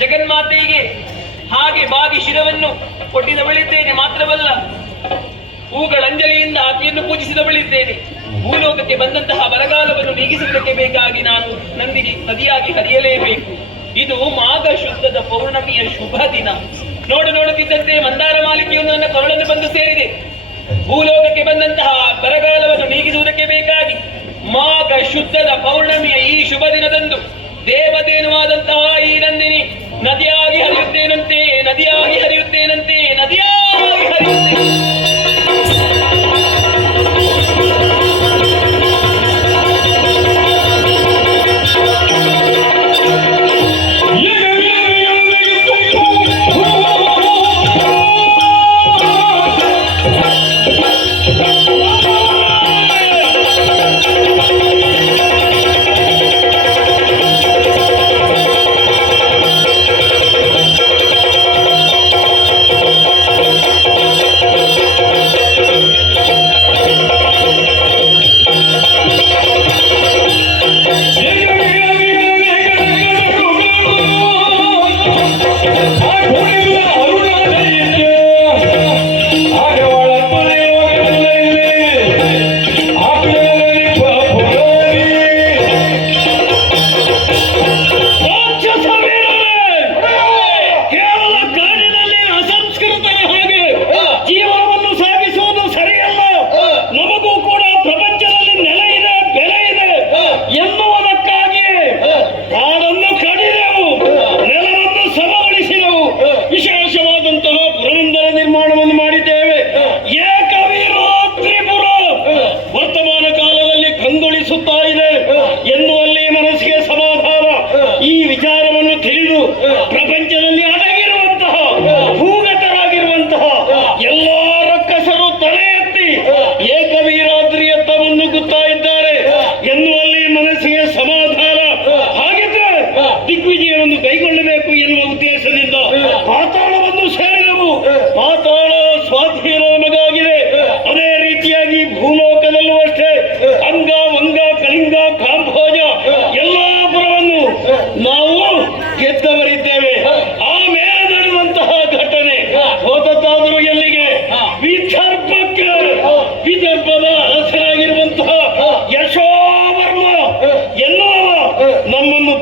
ಜಗನ್ಮಾತೆಗೆ ಹಾಗೆ ಬಾಗಿ ಶಿರವನ್ನು ಕೊಟ್ಟಿದವಳಿದ್ದೇನೆ. ಮಾತ್ರವಲ್ಲ, ಹೂಗಳಂಜಲಿಯಿಂದ ಆಕೆಯನ್ನು ಪೂಜಿಸಿದವಳಿದ್ದೇನೆ. ಭೂಲೋಕಕ್ಕೆ ಬಂದಂತಹ ಬರಗಾಲವನ್ನು ನೀಗಿಸುವುದಕ್ಕೆ ಬೇಕಾಗಿ ನಾನು ನದಿಯಾಗಿ ಹರಿಯಲೇಬೇಕು. ಇದು ಮಾಘ ಶುದ್ಧದ ಪೌರ್ಣಮಿಯ ಶುಭ ದಿನ. ನೋಡುತ್ತಿದ್ದಂತೆ ಮಂದಾರ ಮಾಲಿಕೆಯೊಂದು ನನ್ನ ಕೊರಳನ್ನು ಬಂದು ಸೇರಿದೆ. ಭೂಲೋಕಕ್ಕೆ ಬಂದಂತಹ ಬರಗಾಲವನ್ನು ನೀಗಿಸುವುದಕ್ಕೆ ಬೇಕಾಗಿ ಮಾಘ ಶುದ್ಧದ ಪೌರ್ಣಮಿಯ ಈ ಶುಭ ದಿನದಂದು ದೇವದೇನುವಾದಂತಹ ಈ ನಂದಿನಿ ನದಿಯಾಗಿ ಹರಿಯುತ್ತೇನಂತೆ, ನದಿಯಾಗಿ ಹರಿಯುತ್ತೇನಂತೆ, ನದಿಯಾಗಿ ಹರಿಯುತ್ತೇನೆ.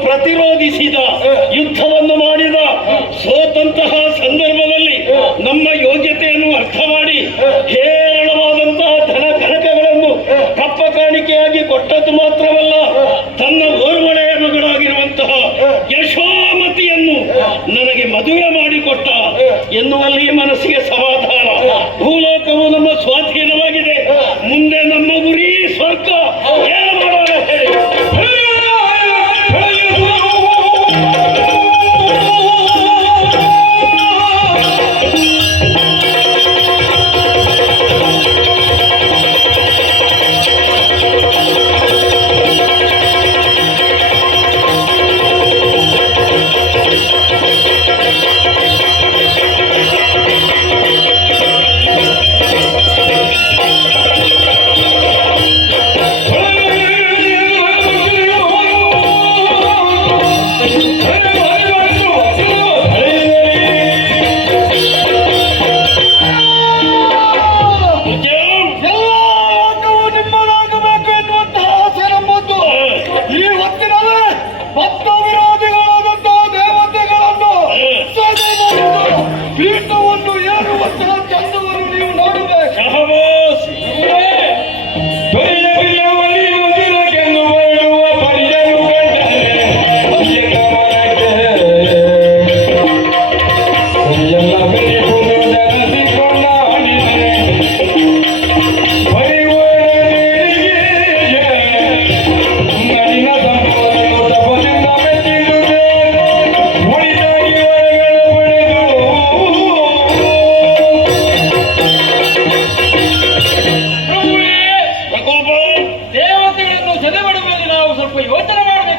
ಪ್ರತಿರೋಧಿಸಿದ ಯುದ್ಧವನ್ನು ಮಾಡಿದ ಸೋತಂತಹ ಸಂದರ್ಭದಲ್ಲಿ ನಮ್ಮ ಯೋಗ್ಯತೆಯನ್ನು ಅರ್ಥ ಮಾಡಿ ಹೇರಳವಾದಂತಹ ಧನ ಕನಕಗಳನ್ನು ಕಪ್ಪ ಕಾಣಿಕೆಯಾಗಿ ಕೊಟ್ಟದ್ದು ಮಾತ್ರವಲ್ಲ, ತನ್ನ ಓರ್ವಳೆಯ ಮಗಳಾಗಿರುವಂತಹ ಯಶೋಮತಿಯನ್ನು ನನಗೆ ಮದುವೆ ಮಾಡಿಕೊಟ್ಟ ಎನ್ನುವಲ್ಲಿ ಮನಸ್ಸಿಗೆ ಸಮಾಧಾನ. ಭೂಲೋಕವು ನಮ್ಮ ಸ್ವಾಧೀನವಾಗಿದೆ. ಮುಂದೆ ನಮ್ಮ ಗುರಿ ಸ್ವರ್ಗ. ಏನು ಮಾಡೋಣ ಹೇಳಿ?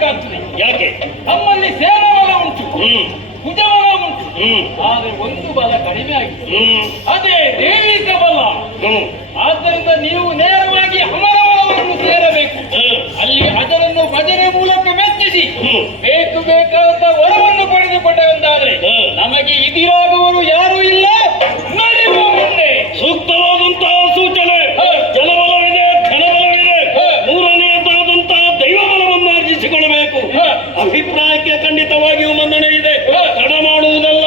ಮಾಡಬೇಕಾಗ್ತದೆ. ಯಾಕೆ? ನಮ್ಮಲ್ಲಿ ಸೇನಾ ಬಲ ಉಂಟು, ಭುಜಬಲ ಉಂಟು, ಆದ್ರೆ ಒಂದು ಬಲ ಕಡಿಮೆ ಆಗಿದೆ, ಅದೇ ದೈವಿಕ ಬಲ. ಆದ್ದರಿಂದ ನೀವು ನೇರವಾಗಿ ಅಮರ ಬಲವನ್ನು ಸೇರಬೇಕು. ಅಲ್ಲಿ ಅದರನ್ನು ಭಜನೆ ಮೂಲಕ ಮೆಚ್ಚಿಸಿ ಬೇಕು ಬೇಕಾದ ವರವನ್ನು ಪಡೆದುಕೊಂಡಂತಾದ್ರೆ ನಮಗೆ ಇದಿರಾಗುವರು ಯಾರೂ ಇಲ್ಲ. ನಡೆಯುವ ಮುಂದೆ ಸೂಕ್ತವಾದಂತಹ ಸೂಚನೆ. ಜನಬಲವಿದೆ, ಧನಬಲವಿದೆ, ಮೂರನೆಯದಾದಂತಹ ದೈವ ಬಲವನ್ನು ಆರ್ಜಿಸಿಕೊಳ್ಳಬೇಕು. ಅಭಿಪ್ರಾಯಕ್ಕೆ ಖಂಡಿತವಾಗಿಯೂ ಮನ್ನಣೆ ಇದೆ. ತಡ ಮಾಡುವುದಲ್ಲ.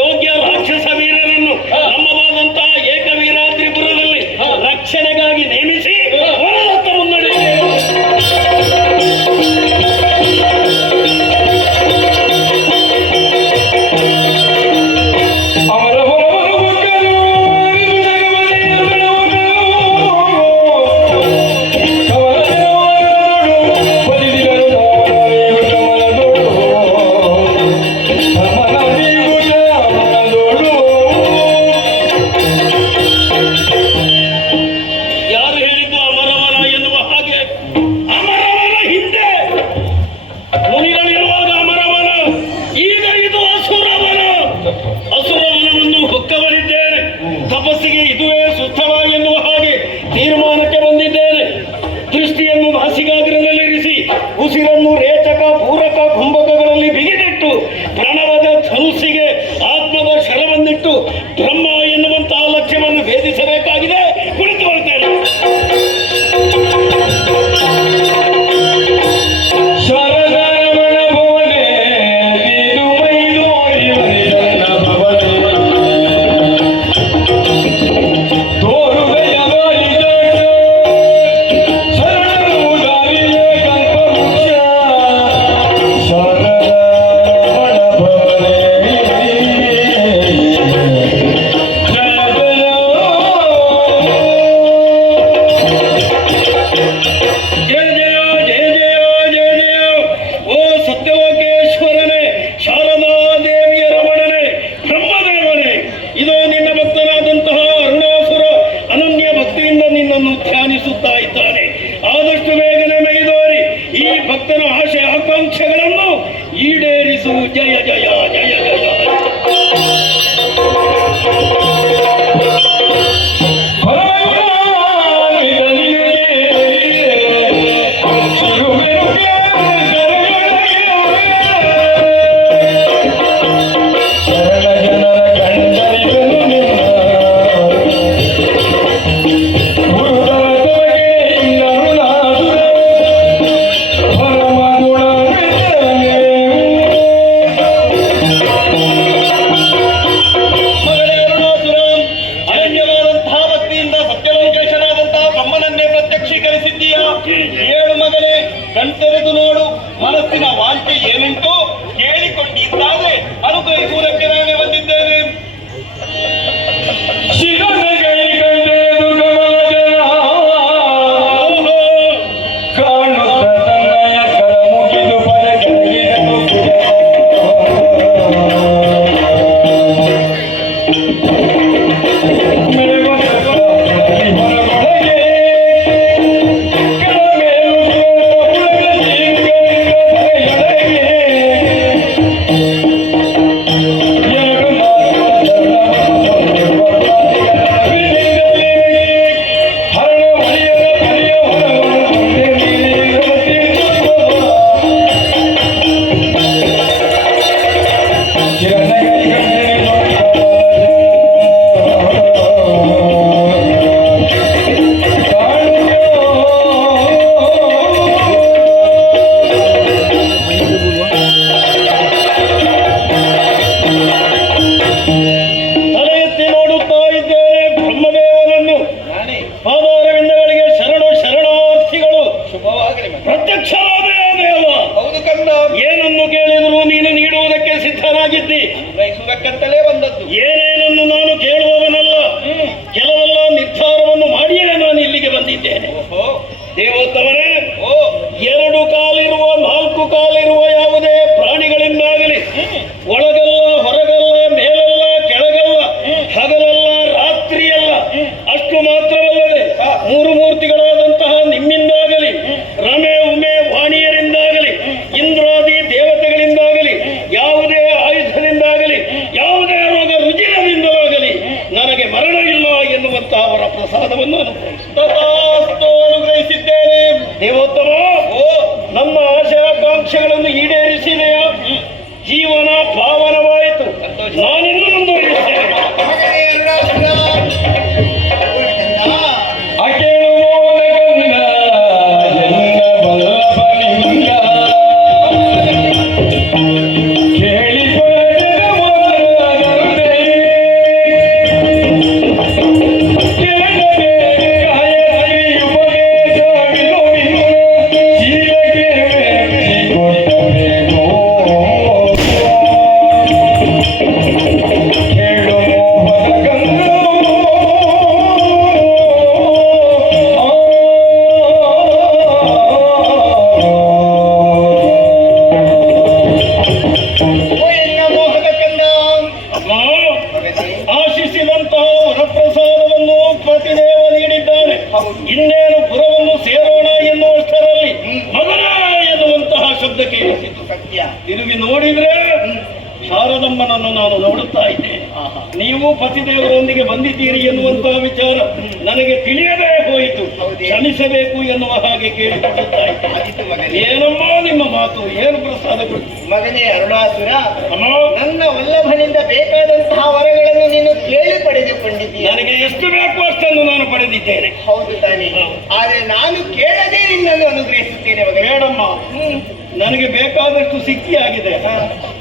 ಯೋಗ್ಯ ರಾಕ್ಷಸ ವೀರರನ್ನು ನಮ್ಮದಾದಂತಹ ಏಕವೀರಾದ್ರಿಪುರದಲ್ಲಿ ರಕ್ಷಣೆಗಾಗಿ ನೇಮಿಸಿ ಅವರತ್ತ ಮುನ್ನಡೆಯಿದೆ. ತಪಸ್ಸಿಗೆ ಇದುವೇ ಸುಸ್ಥಳ ಎನ್ನುವ ಹಾಗೆ ತೀರ್ಮಾನಕ್ಕೆ ಬಂದಿದ್ದೇನೆ. ದೃಷ್ಟಿಯನ್ನು ನಾಸಿಕಾಗ್ರದಲ್ಲಿರಿಸಿ ಉಸಿರನ್ನು ರೇಚಕ ಪೂರಕ ಕುಂಭಕಗಳಲ್ಲಿ ಬಿಗಿದಿಟ್ಟು ಪ್ರಣವದ ಧನುಸ್ಸಿಗೆ ಆತ್ಮದ ಶರವನ್ನಿಟ್ಟು ಬ್ರಹ್ಮ ಎನ್ನುವಂತಹ ಲಕ್ಷ್ಯವನ್ನು ಭೇದಿಸಬೇಕಾಗಿದೆ. ಕುಳಿತುಕೊಳ್ತೇನೆ. ಧ್ಯಾನಿಸುತ್ತಾ ಇದ್ದಾನೆ. ಆದಷ್ಟು ಬೇಗನೆ ಮೈದೋರಿ ಈ ಭಕ್ತನ ಆಶೆ ಆಕಾಂಕ್ಷೆಗಳನ್ನು ಈಡೇರಿಸು. ಜಯ ಜಯ ಜಯ ಜಯ. ಏಳು ಮಗನೇ, ಕಣ್ತೆರೆದು ನೋಡು. ಮನಸ್ಸಿನ ವಾಂಛೆ ಏನುಂಟು ಕೇಳಿಕೊಂಡಿದ್ದಾದ್ರೆ ಅನುಗ್ರಹಿಸುವುದಕ್ಕೆ ನಾನೇ ಬಂದಿದ್ದೇನೆ. ಬಯಸುವುದಕ್ಕಂತಲೇ ಬಂದದ್ದು. ಏನೇನನ್ನು ನಾನು ಕೇಳುವವನಲ್ಲ, ಕೆಲವೆಲ್ಲ ನಿರ್ಧಾರವನ್ನು ಮಾಡಿಯೇ ನಾನು ಇಲ್ಲಿಗೆ ಬಂದಿದ್ದೇನೆ. ದೇವೋತ್ತಮರೇ, ಎರಡು ಕಾಲಿರುವ ನಾಲ್ಕು ಕಾಲಿರುವ ಯಾವುದೇ ಪ್ರಾಣಿಗಳಿಂದಾಗಲಿ ಒಳಗಲ್ಲ ಹೊರಗಲ್ಲ ಮೇಲಲ್ಲ ಕೆಳಗಲ್ಲ ಹಗಲಲ್ಲ ರಾತ್ರಿಯಲ್ಲ, ಅಷ್ಟು ಮಾತ್ರವಲ್ಲದೆ ಮೂರು ಮೂರ್ತಿಗಳಾದಂತಹ ನಿಮ್ಮಿಂದಾಗಲಿ ರಮೆ ಉಮೆ ವಾಣಿಯರಿಂದಾಗಲಿ ಪ್ರಯೋಜನ. ನಾನಿನ್ನು ಮುಂದುವರಿಯುತ್ತೇನೆ. ಮಗನೇ ಅರುಣಾಸುರ, ಗೋವಿಂದ. ಆಶಿಸಿದಂತಹ ವರಪ್ರಸಾದವನ್ನು ಪತಿದೇವ ನೀಡಿದ್ದಾನೆ. ಇನ್ನೇನು ಪುರವನ್ನು ಸೇರೋಣ ಎನ್ನುವಷ್ಟರಲ್ಲಿ ಮಗನ ಎನ್ನುವಂತಹ ಶಬ್ದ ಕೇಳಿಸಿತು. ಸತ್ಯ. ತಿರುಗಿ ನೋಡಿದ್ರೆ ಶಾರದಮ್ಮನನ್ನು ನಾನು ನೋಡುತ್ತಾ ಇದ್ದೆ. ನೀವು ಪತಿದೇವರೊಂದಿಗೆ ಬಂದಿದ್ದೀರಿ ಎನ್ನುವಂತಹ ವಿಚಾರ ನನಗೆ ತಿಳಿಯದೇ ಹೋಯಿತು. ಕ್ಷಮಿಸಬೇಕು ಎನ್ನುವ ಹಾಗೆ ಕೇಳಿಕೊಳ್ಳುತ್ತಾ ಇದ್ದೆ. ಆದಿತು ಮಗನೇ. ಏನಮ್ಮ ನಿಮ್ಮ ಮಾತು, ಏನು ಪ್ರಸಾದಗಳು? ಮಗನೇ ಅರುಣಾಸುರ, ಅಮ್ಮ, ನನ್ನ ವಲ್ಲಭನಿಂದ ಬೇಕಾದಂತಹ ವರಗಳನ್ನು ನೀನು ಕೇಳಿ ಪಡೆದುಕೊಂಡಿದ್ದೀಯ. ನನಗೆ ಎಷ್ಟು ಬೇಕು ಅಷ್ಟನ್ನು ನಾನು ಪಡೆದಿದ್ದೇನೆ. ಹೌದು ತಾನೆ. ಆದ್ರೆ ನಾನು ಕೇಳದೆ ನಿನ್ನನ್ನು ಅನುಗ್ರಹಿಸುತ್ತೇನೆ ಮಗನೇ. ಬೇಡಮ್ಮ, ನನಗೆ ಬೇಕಾದಷ್ಟು ಸಿಕ್ಕಿಯಾಗಿದೆ.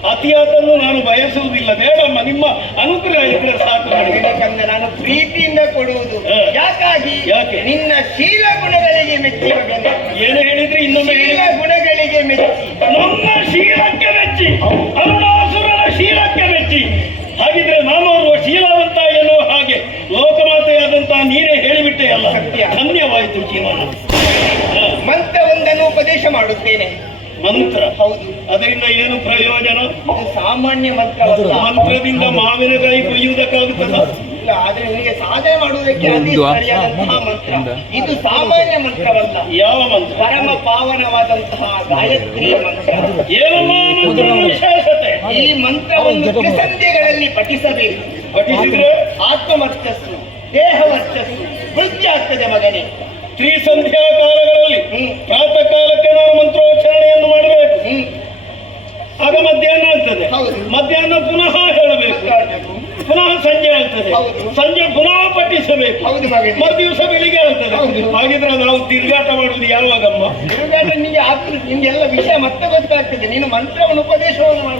ಅತಿಯಾದನ್ನು ನಾನು ಬಯಸುವುದಿಲ್ಲ. ಬೇಡಮ್ಮ, ನಿಮ್ಮ ಅನುಗ್ರಹ ಇದ್ರೆ ಸಾಕು ನನಗೆ. ಬೇಕಂದ್ರೆ ನಾನು ಪ್ರೀತಿಯಿಂದ ಕೊಡುವುದು. ಯಾಕಾಗಿ? ಯಾಕೆ? ನಿನ್ನ ಶೀಲ ಗುಣಗಳಿಗೆ ಮೆಚ್ಚಿ ಮಗನೇ. ಏನು ಹೇಳಿದ್ರಿ? ಇನ್ನೊಮ್ಮೆ ಹೇಳಿ. ಶೀಲ ಗುಣಗಳಿಗೆ ಮೆಚ್ಚಿ. ನಮ್ಮ ಶೀಲಕ್ಕೆ ಮೆಚ್ಚಿ, ಅರುಣಾಸುರನ ಶೀಲಕ್ಕೆ ಮೆಚ್ಚಿ. ಹಾಗಿದ್ರೆ ನಾನು ಓರ್ವ ಶೀಲವಂತ ಎನ್ನುವ ಹಾಗೆ ಲೋಕಮಾತೆಯಾದಂತಹ ನೀರೇ ಹೇಳಿಬಿಟ್ಟೆ ಅಲ್ಲ. ಸತ್ಯ. ಧನ್ಯವಾಯಿತು ಜೀವನ. ಮಂತ್ರವೊಂದನ್ನು ಉಪದೇಶ ಮಾಡುತ್ತೇನೆ. ಮಂತ್ರ? ಹೌದು. ಅದರಿಂದ ಏನು ಪ್ರಯೋಜನ? ಇದು ಸಾಮಾನ್ಯ ಮಂತ್ರವಲ್ಲ. ಮಂತ್ರದಿಂದ ಮಾವಿನಕಾಯಿ ಕೊಯ್ಯುವುದಕ್ಕಾಗುತ್ತದ? ಇಲ್ಲ, ಆದ್ರೆ ನಿನಗೆ ಸಾಧನೆ ಮಾಡುವುದಕ್ಕೆ ಅತಿ ಸರಿಯಾದಂತಹ ಮಂತ್ರ. ಇದು ಸಾಮಾನ್ಯ ಮಂತ್ರವಲ್ಲ. ಯಾವ ಮಂತ್ರ? ಪರಮ ಪಾವನವಾದಂತಹ ಗಾಯತ್ರಿ ಮಂತ್ರ. ಏನಮ್ಮ ಮಂತ್ರದ ವಿಶೇಷತೆ? ಈ ಮಂತ್ರವನ್ನು ತ್ರಿಸಂಧ್ಯೆಗಳಲ್ಲಿ ಪಠಿಸಬೇಕು. ಪಠಿಸಿದ್ರೆ ಆತ್ಮವರ್ಚಸ್ಸು, ದೇಹ ವರ್ಚಸ್ಸು ವೃದ್ಧಿ ಆಗ್ತದೆ ಮಗನೇ. ತ್ರಿಸಂಧ್ಯಾ ಕಾಲಗಳಲ್ಲಿ ಪ್ರಾತಃ ಕಾಲಕ್ಕೆ ನಾನು ಮಂತ್ರೋಚ್ಚಾರಣೆಯನ್ನು ಮಾಡಬೇಕು. ಆಗ ಮಧ್ಯಾಹ್ನ ಆಗ್ತದೆ. ಹೌದು. ಮಧ್ಯಾಹ್ನ ಪುನಃ ಹೇಳಬೇಕು. ಪುನಃ ಸಂಜೆ ಆಗ್ತದೆ. ಹೌದು. ಸಂಜೆ ಪುನಃ ಪಠಿಸಬೇಕು. ಹೌದು ಮಗನೇ. ಮರುದಿವಸ ಬೆಳಿಗ್ಗೆ ಆಗ್ತದೆ. ಹೌದು. ಹಾಗಿದ್ರೆ ನಾವು ತಿರುಗಾಟ ಮಾಡುವುದು ಯಾವಾಗಮ್ಮ? ತಿರುಗಾಟ ನಿಮಗೆ ಆಗ್ತದೆ. ನಿಮ್ಗೆಲ್ಲ ವಿಷಯ ಮತ್ತೆ ಗೊತ್ತಾಗ್ತದೆ. ನೀನು ಮಂತ್ರವನ್ನು ಉಪದೇಶವನ್ನು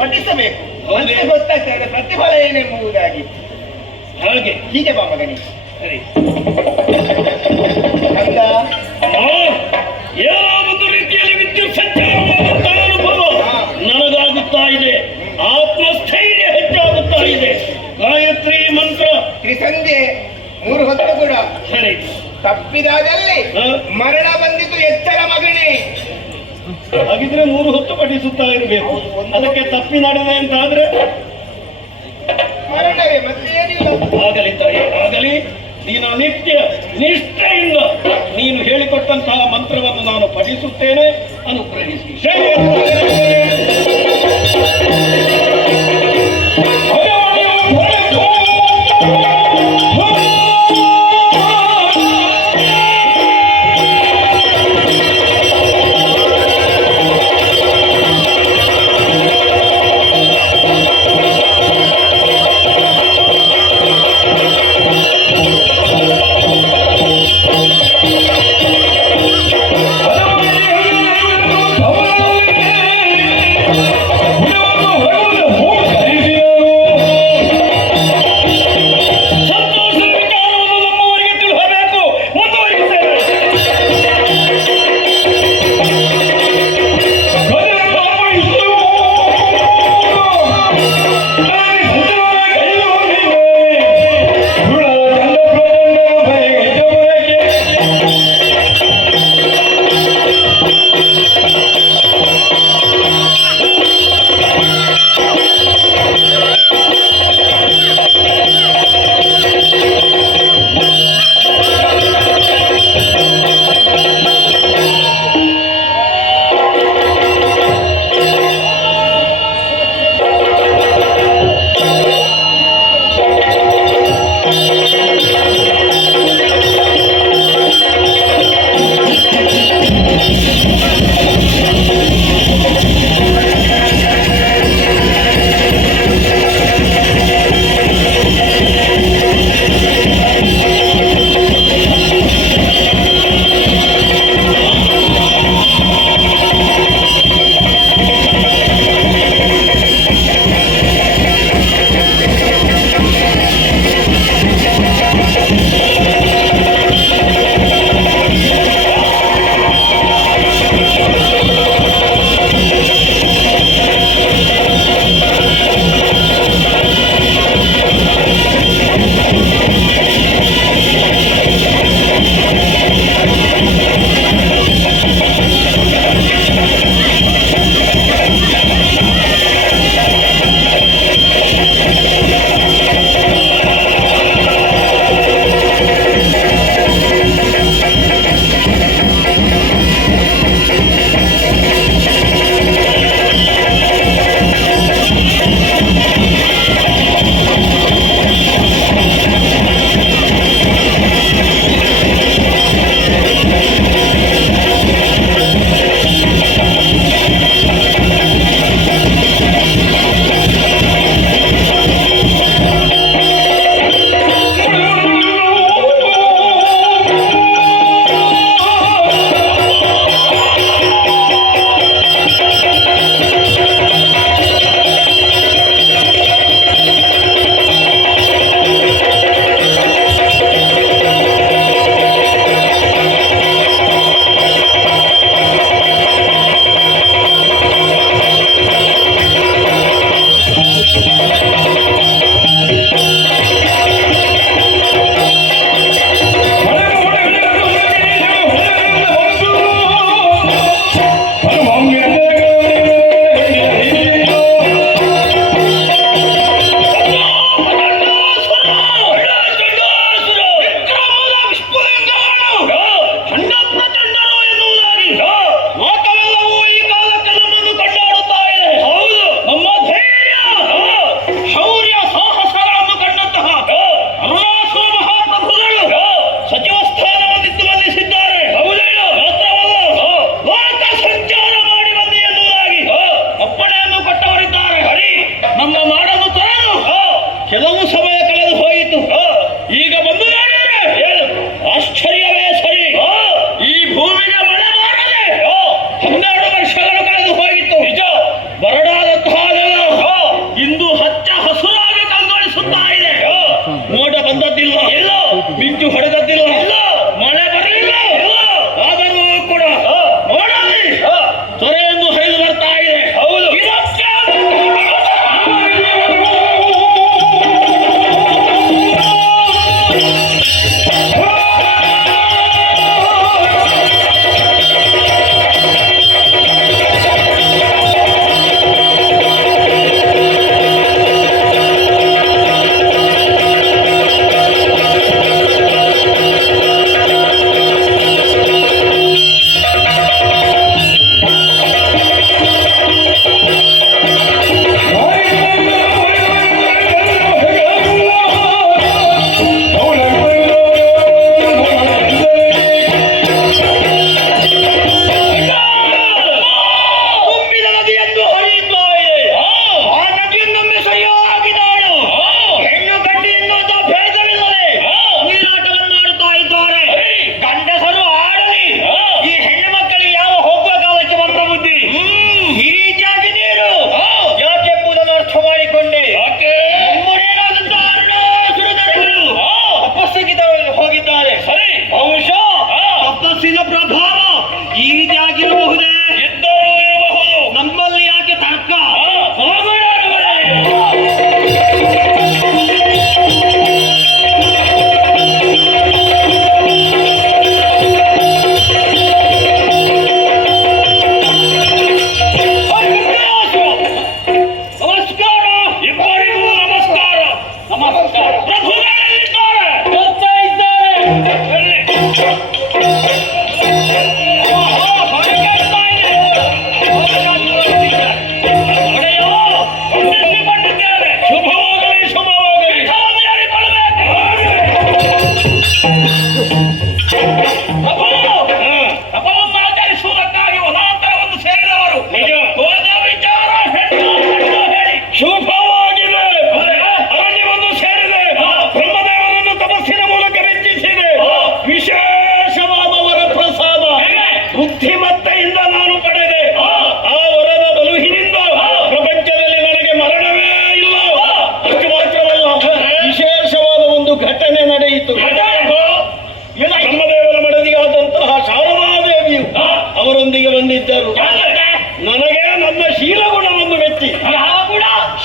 ಪಠಿಸಬೇಕು. ಮತ್ತೆ ಗೊತ್ತಾಗ್ತದೆ ಪ್ರತಿಫಲ ಏನೆಂಬುದಾಗಿ. ಹಾಗೆ ಹೀಗೆ ಬಾ ಮಗನೇ. ಸರಿ. ಕಂದ, ಏನೋ ಒಂದು ರೀತಿಯಲ್ಲಿ ವಿದ್ಯುತ್ ಸಂಚಾರವಾದಂತಹ ಅನುಭವ ನನಗಾಗುತ್ತಾ ಇದೆ. ಆತ್ಮಸ್ಥೈರ್ಯ ಹೆಚ್ಚಾಗುತ್ತಾ ಇದೆ. ಗಾಯತ್ರಿ ಮಂತ್ರ ತ್ರಿಸಂಧ್ಯೆ 3 ಹೊತ್ತು ಕೂಡ ಸರಿ. ತಪ್ಪಿದಾದಲ್ಲಿ ಮರಣ ಬಂದಿತು ಎಚ್ಚರ ಮಗನೇ. ಹಾಗಿದ್ರೆ 3 ಹೊತ್ತು ಪಠಿಸುತ್ತಾ ಇರಬೇಕು. ಅದಕ್ಕೆ ತಪ್ಪಿ ನಡೆದೆ ಅಂತ ಆದ್ರೆ ಮರಣವೇ, ಮತ್ತೆ ಏನಿಲ್ಲ. ಆಗಲಿ ತಾಯಿ, ಆಗಲಿ. ನೀನು ನಿತ್ಯ ನಿಷ್ಠೆಯಿಂದ ನೀನು ಹೇಳಿಕೊಟ್ಟಂತಹ ಮಂತ್ರವನ್ನು ನಾನು ಪಠಿಸುತ್ತೇನೆ. ಅನುಗ್ರಹಿಸಿ. Oh,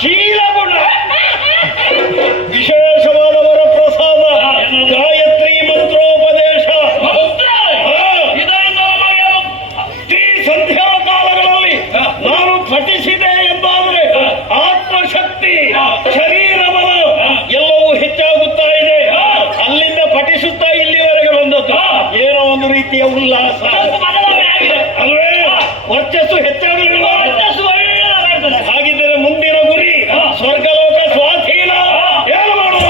ಶೀಲಗುಣ, ವಿಶೇಷವಾದವರ ಪ್ರಸಾದ, ಗಾಯತ್ರಿ ಮಂತ್ರೋಪದೇಶ, ಸಂಧ್ಯಾ ಕಾಲಗಳಲ್ಲಿ ನಾನು ಪಠಿಸಿದೆ ಎಂದಾದರೆ ಆತ್ಮಶಕ್ತಿ, ಶರೀರ ಬಲ ಎಲ್ಲವೂ ಹೆಚ್ಚಾಗುತ್ತಾ ಇದೆ. ಅಲ್ಲಿಂದ ಪಠಿಸುತ್ತಾ ಇಲ್ಲಿವರೆಗೆ ಬಂದದ್ದು ಏನೋ ಒಂದು ರೀತಿಯ ಉಲ್ಲಾಸ ಅಲ್ವೇ? ವರ್ಚಸ್ಸು ಹೆಚ್ಚಾಗಲಿಲ್ಲ. ಹಾಗಿದ್ದರೆ ಮುಂದಿನ ಗುರಿ ಸ್ವರ್ಗಲೋಕ ಸ್ವಾಧೀನ. ಏನು ಮಾಡುವ?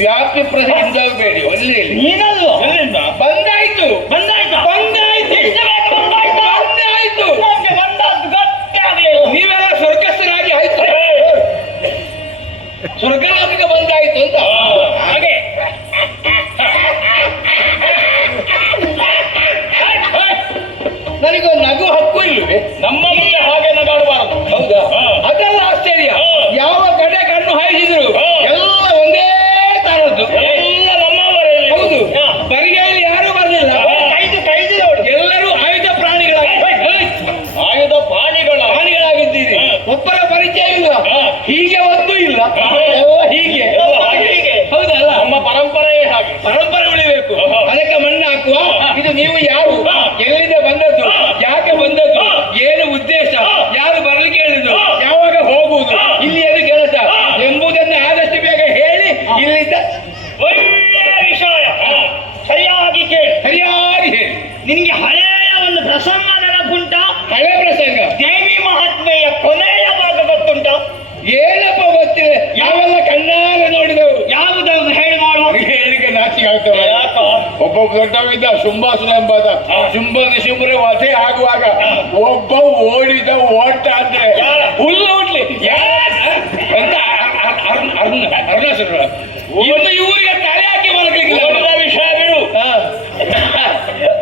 ವ್ಯಾಪ್ತಿ ಪ್ರದೇಶ ಹಿಂದಾಗಬೇಡಿ. ಒಳ್ಳೆ ನೀನಲ್ಲ ಎಲ್ಲಿಂದ ಬಂದಾಯ್ತು ಬಂದಾಯ್ತಾ? ಬಂದಾಯ್ತು ಎಷ್ಟು ಬೇಗ ಬಂದಾಯ್ತಾ? ಬಂದಾಯ್ತು. ನಮ್ಗೆ ಬಂದದ್ದು ಗೊತ್ತೇ ಆಗ್ಲಿಲ್ಲ. ನೀವೆಲ್ಲ ಸ್ವರ್ಗಸ್ಥರಾಗಿ ಆಯ್ತು, ಸ್ವರ್ಗಲೋಕಕ್ಕೆ ಬಂದಾಯ್ತು ಅಂತ ಹಾಗೆ ನನಗೊಂದು ನಗು ಹಕ್ಕು ಇಲ್ಲವೇ? ನಮ್ಮ ಮುಂದೆ ಹಾಗೆ ನಗಾಡಬಾರದು. ಹೌದಾ? ಅದೆಲ್ಲ ಆಶ್ಚರ್ಯ. ಯಾವ ಕಡೆ ಕಣ್ಣು ಹಾಯಿಸಿದ್ರು ಎಲ್ಲ ಒಂದೇ ತರದ್ದು. ಎಲ್ಲ ನಮ್ಮವರೇ. ಇಲ್ಲಿದ್ದ ಒಳ್ಳೆಯ ವಿಷಯ ಸರಿಯಾಗಿ ಕೇಳಿ. ಸರಿಯಾಗಿ ಹೇಳಿ. ನಿನಗೆ ಹಳೆಯ ಒಂದು ಪ್ರಸಂಗ ನೆನಪುಂಟ? ಹಳೆ ಪ್ರಸಂಗ ದೇವಿ ಮಹಾತ್ಮೆಯ ಕೊನೆಯ ಭಾಗ ಗೊತ್ತುಂಟ? ಏನಪ್ಪ ಗೊತ್ತಿದೆ, ಯಾವೆಲ್ಲ ಕಣ್ಣಾರೆ ನೋಡಿದೆವು. ಯಾವುದನ್ನು ಹೇಳಿ ನೋಡುವ. ಹೇಳಿಕೆ ನಾಚಿಕೆ ಆಗ್ತವೆ. ಯಾಕ? ಒಬ್ಬ ದೊಡ್ಡವಿದ್ದ ಶುಂಭಾಸುರ ಎಂಬಾದ. ಶುಂಭನ ಶಿಂಬರ ವಧೆ ಆಗುವಾಗ ಒಬ್ಬ ಓಡಿದ ಓಟ ಅಂದ್ರೆ ಹುಲ್ಲು ಹುಟ್ಲಿ ಅಂತ ಅರುಣಾಸುರ. ಇನ್ನು ಇವರಿಗೆ ತಲೆ ಹಾಕಿ ಮಲಗಲಿಕ್ಕೆ ಒಳ್ಳೆಯ ವಿಷಯ ಬಿಡು.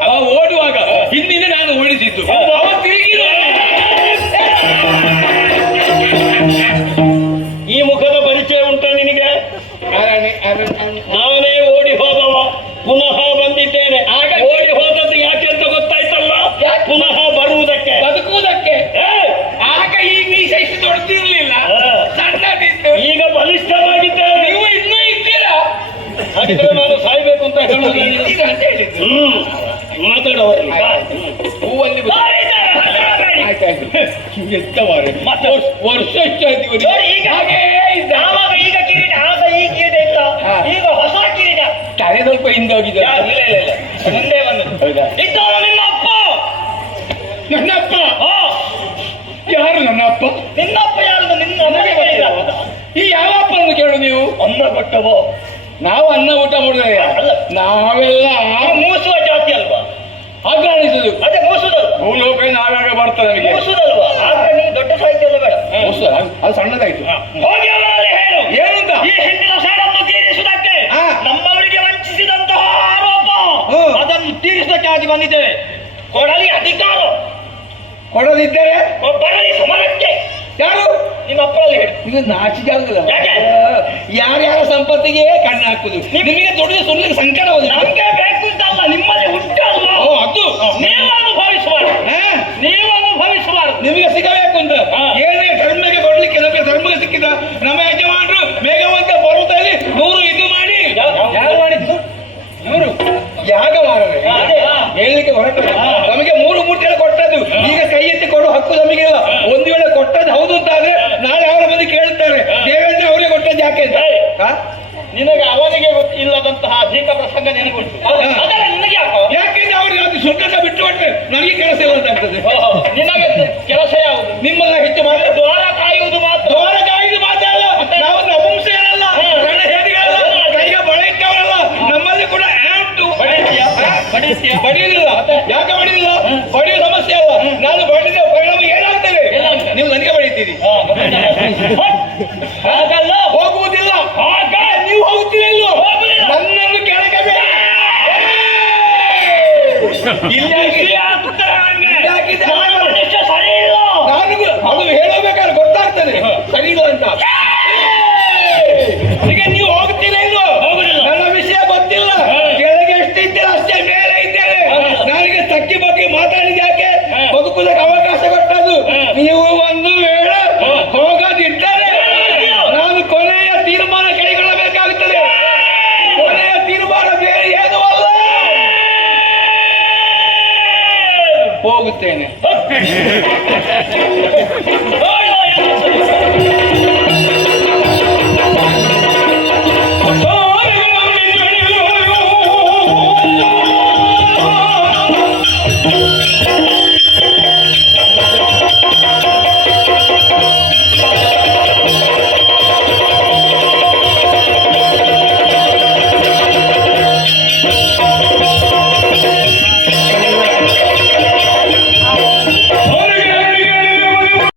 ಅವ ಓಡುವಾಗ ಹಿಂದಿನ ನಾನು ಓಡಿಸಿದ್ದು ಅವ ತಿರುಗಿ ಈ ಮುಖದ ಪರಿಚಯ ಉಂಟ ನಿನಗೆ? ನಾನೇ ಓಡಿ ಹೋದವ, ಪುನಃ ಬಂದಿದ್ದೇನೆ. ಆಗ ಓಡಿ ಹೋದದ್ದು ಯಾಕೆ ಅಂತ ಗೊತ್ತಾಯ್ತಲ್ಲ? ಪುನಃ ಬರುವುದಕ್ಕೆ, ಬದುಕುವುದಕ್ಕೆ. ಆಗ ಈ ಮೀಸ ಇಷ್ಟು ದೊಡ್ಡದಿರ್ಲಿಲ್ಲ, ಸಣ್ಣದಿತ್ತು. ಈಗ ಬಲಿಷ್ಠವಾಗಿದ್ದೇನೆ. ನೀವು ಇನ್ನೂ ಇದ್ದೀರಾ? ಹಾಗಿದ್ರೆ ನಾನು ಸಾಯ್ಬೇಕು ಅಂತ ಹೇಳುವುದು ಇದ್ದೀರಾ ಅಂತ ಹೇಳಿದ್ದು. ಮಾತಾಡೋರು ಹೂವಲ್ಲಿ ಎತ್ತವಾರೆ ವರ್ಷ ಎಷ್ಟಾಯ್ತು ಇವರಿಗೆ? ಹಾಗೇ ಇದ್ದ. ಈಗ ಕಿರೀಟ, ಆಗ ಈ ಕಿರೀಟ ಇತ್ತ, ಈಗ ಹೊಸ ಕಿರೀಟ. ತಲೆ ಸ್ವಲ್ಪ ಹಿಂದೆ ಹೋಗಿದೆ. ಇಲ್ಲ ಮುಂದೆ ಬಂದದ್ದು. ಹೌದಾ? ಇದ್ದವ ನಿನ್ನ ಅಪ್ಪ. ನನ್ನಪ್ಪ? ಹಾ, ಯಾರು ನನ್ನ ಅಪ್ಪ? ನಿನ್ನಪ್ಪ ಯಾರು? ನಿನ್ನ ನಮಗೆ ಗೊತ್ತಿಲ್ಲ. ಈ ಯಾವ ಅಪ್ಪನನ್ನು ಕೇಳು ನೀವು? ಅನ್ನ ಕೊಟ್ಟವೋ? ನಾವು ಅನ್ನ ಊಟ ಮಾಡಿದ್ರೆ ಅಲ್ಲ. ನಾವೆಲ್ಲ ಮೂಸುವ ಜಾತಿ ಅಲ್ವಾ? ಆಗ್ರಹಿಸುದು. ಅದೇ ಮೂಸುದಲ್ವಾ? ಭೂಲೋಕ ನಾವಾಗ ಬರ್ತದೆ ನಮಗೆ. ಮೂಸುದಲ್ವಾ? ಆದ್ರೆ ನೀ ದೊಡ್ಡ ಸಾಹಿತ್ಯ ಎಲ್ಲ ಬೇಡ. ಮೋಸ, ಅದು ಸಣ್ಣದಾಯ್ತು. ಹೋಗಿ ಅವರಲ್ಲಿ ಹೇಳು. ಏನಂತ? ಈ ಹಿಂದಿನ ಸೇಡನ್ನು ತೀರಿಸುವುದಕ್ಕೆ ಹಾ. ನಮ್ಮವರಿಗೆ ವಂಚಿಸಿದಂತಹ ಆರೋಪ, ಹ್ಮ್. ಅದನ್ನು ತೀರಿಸುವುದಕ್ಕೆ ಆಗಿ ಬಂದಿದ್ದೇವೆ. ಕೊಡಲಿ ಅಧಿಕಾರ, ಕೊಡದಿದ್ದರೆ ಬರಲಿ ಸಮರಕ್ಕೆ. ಯಾರು? ನಿಮ್ಮ ಅಪ್ಪರಲ್ಲಿ ಹೇಳು. ಇದು ನಾಚಿಕೆ ಆಗುದಿಲ್ಲ. ಯಾಕೆ? ಯಾರ್ಯಾರ ಸಂಪತ್ತಿಗೆ ಕಣ್ಣು ಹಾಕುದು. ನಿಮಗೆ ದೊಡ್ಡ ಸುಳ್ಳಿಗೆ ಸಂಕಟ ಹೋಗುದು. ನಮ್ಗೆ ಬೇಕು ಅಂತಲ್ಲ, ನಿಮ್ಮಲ್ಲಿ ಉಂಟಲ್ವಾ? ಓ, ಅದು ನೀವು ಅನುಭವಿಸಬಾರದು. ನೀವು ಅನುಭವಿಸಬಾರದು. ನಿಮಗೆ ಸಿಗಬೇಕು ಅಂತ. ಹಾ. ಏನೇ ಧರ್ಮಕ್ಕೆ ಕೊಡ್ಲಿಕ್ಕೆ ನಮಗೆ ಧರ್ಮಕ್ಕೆ ಸಿಕ್ಕಿದ ನಮ್ಮ ಯಜಮಾನರು ಮೇಘವಂತ ಪರ್ವತದಲ್ಲಿ 100 ಇದು ಮಾಡಿ ಯಾರು ಮಾಡಿದ್ದು? ಇವರು ಯಾಗ ಮಾರರೆ ಹೇಳಲಿಕ್ಕೆ ಹೊರಟರು. ನಮಗೆ 3 ಮೂಟೆ ಕೊಟ್ಟದ್ದು. ಈಗ ಕೈ ಎತ್ತಿ ಕೊಡೋ ಹಕ್ಕು ನಮಗಿಲ್ಲ. ಒಂದು ವೇಳೆ ಕೊಟ್ಟದ್ದು ಹೌದು ಅಂತ ಆದ್ರೆ ನಾಳೆ ಅವರ ಬಂದು ಕೇಳ್ತಾರೆ, ದೇವೇಂದ್ರ ಅವರೇ ಕೊಟ್ಟದ್ದು ಯಾಕೆ ಅಂತ. ನಿನಗೆ ಅವನಿಗೆ ಗೊತ್ತಿಲ್ಲದಂತಹ ಅಧಿಕ ಪ್ರಸಂಗ ನಿನಗುಂಟು. ಅದರ ನಿನಗೆ ಯಾಕೋ? ಯಾಕೆಂದ್ರೆ ಅವ್ರಿಗೆ ಅದು ಸ್ವರ್ಗದ ಬಿಟ್ಟು ಕೊಟ್ಟರೆ ನನಗೆ ಕೆಲಸ ಇಲ್ಲ ಅಂತ ಆಗ್ತದೆ. ನಿನಗೆ ಕೆಲಸ ಯಾವುದು? ನಿಮ್ಮನ್ನ ಹೆಚ್ಚು ಮಾಡಿ ದ್ವಾರ ಕಾಯುವುದು ಮಾತ್ರ. ದ್ವಾರ ಕಾಯ್ದು ಮಾತಾಡಲ್ಲ. ನಾವು ನಪುಂಸಕರಲ್ಲ, ರಣ ಹೇದಿಗಳಲ್ಲ, ಕೈಗೆ ಬಳೆ ಇಟ್ಟವರಲ್ಲ. ನಮ್ಮಲ್ಲಿ ಕೂಡ ಬಡಿಯುವುದಿಲ್ಲ. ಯಾಕೆ ಬಡಿಯುವುದಿಲ್ಲ? ಬಡಿಯುವ ಸಮಸ್ಯೆ ಅಲ್ಲ. ನಾನು ಬಡಿದ ಪರಿಣಾಮ ಏನಾಗ್ತದೆ? ನೀವು ನನಗೆ ಬಡಿತೀರಿ. ಹಾಗಲ್ಲ, ಹೋಗುವುದಿಲ್ಲ. ಆಗ ನೀವು ಹೋಗ್ತೀರಿ ಇಲ್ವೋ? ನನ್ನನ್ನು ಕೆಳಗೆ ಬೇಡ. ಸರಿ ಇಲ್ಲ. ನನಗೂ ಅದು ಹೇಳಬೇಕಾದ್ರೆ ಗೊತ್ತಾಗ್ತದೆ ಸರಿ ಇಲ್ಲ ಅಂತ. ಈಗ ನೀವು ಹೋಗ್ತೀರಾ ಇಲ್ವೋ? ನನ್ನ ವಿಷಯ ಗೊತ್ತಿಲ್ಲ. ಕೆಳಗೆ ಎಷ್ಟು ಇದ್ದೇನೆ ಅಷ್ಟೇ ಮೇಲೆ ಇದ್ದೇನೆ. ನನಗೆ ತಕ್ಕಿ ಬಗ್ಗೆ ಮಾತಾಡಿದ ಯಾಕೆ? ಬದುಕುವುದಕ್ಕೆ ಅವಕಾಶ ಕೊಟ್ಟದ್ದು. ನೀವು ಒಂದು ವೇಳೆ ಹೋಗದಿದ್ದರೆ ನಾನು ಕೊನೆಯ ತೀರ್ಮಾನ ಕೈಗೊಳ್ಳಬೇಕಾಗುತ್ತದೆ. ಕೊನೆಯ ತೀರ್ಮಾನ ಬೇರೆ ಏನೂ ಅಲ್ಲ. ಹೋಗುತ್ತೇನೆ.